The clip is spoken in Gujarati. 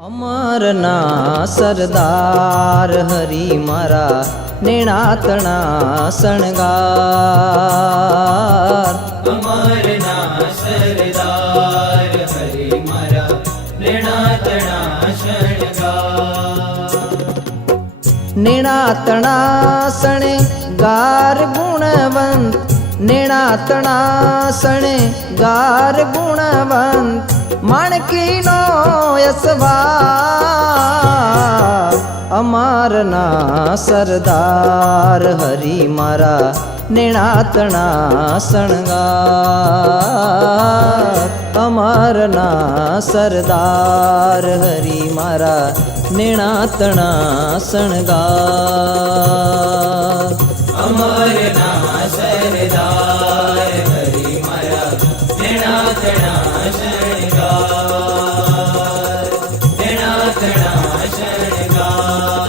અમરના સરદાર હરી મારા નેણાતણા શણગાર। અમરના સરદાર હરી મારા નેણાતણા શણગાર। નેણાતણા શણગાર ગુણવંત, નેણાતણા શણગાર ગુણવંત, માણકીનો યશવાર। અમારના સરદાર હરી મારા નેણાતણા શણગાર। અમારના સરદાર હરી મારા નેણાતણા શણગાર। અમરના સરદાર હરી મારા નેણાતણા શણગાર। નેણાતણા શણગાર।